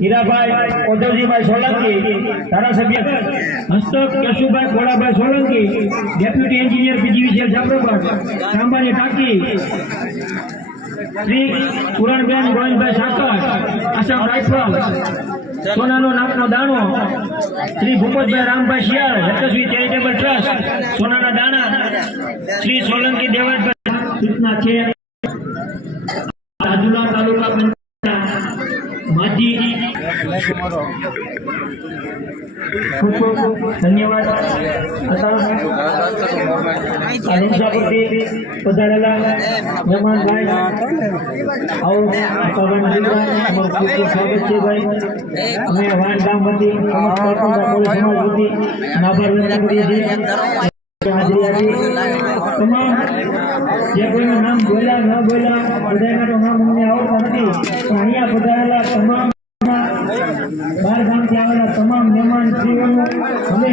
હીરાભાઈ ઓધવજીભાઈ સોલંકી, ધારાસભ્ય હસ્તક Keshubhai Khodabhai Solanki, deputy engineer PGVCL Jafrabad સાંબાની ટાંકી, શ્રી પુરણબેન ગોવિંદભાઈ સાકર આસામ રાઇફલ સોનાનો નાકનો દાણો. શ્રી ભૂપતભાઈ રામભાઈ શિયાળ યશસ્વી ચેરિટેબલ ટ્રસ્ટ સોનાના દાણા. શ્રી સોલંકી દેવાજભાઈ છે રાજુલા તાલુકા માજી. ખૂબ ખૂબ ધન્યવાદ. અનુસાપતિ પધારેલા મહેમાનભાઈ આવો પવન અમારું તમામ જે કોઈનું નામ બોલ્યા ન બોલ્યા બધાના તો નામ અહીંયા પધારેલા તમામ બહાર આવેલા તમામ મહેમાન શ્રીઓનું અમે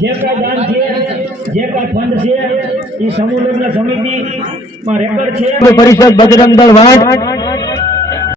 જે કાંઈ દાન છે, જે કાંઈ ફંડ છે, એ સમૂહ લગ્ન સમિતિ માં રેકર્ડ છે. પરિષદ બજરંગ દળ વાડ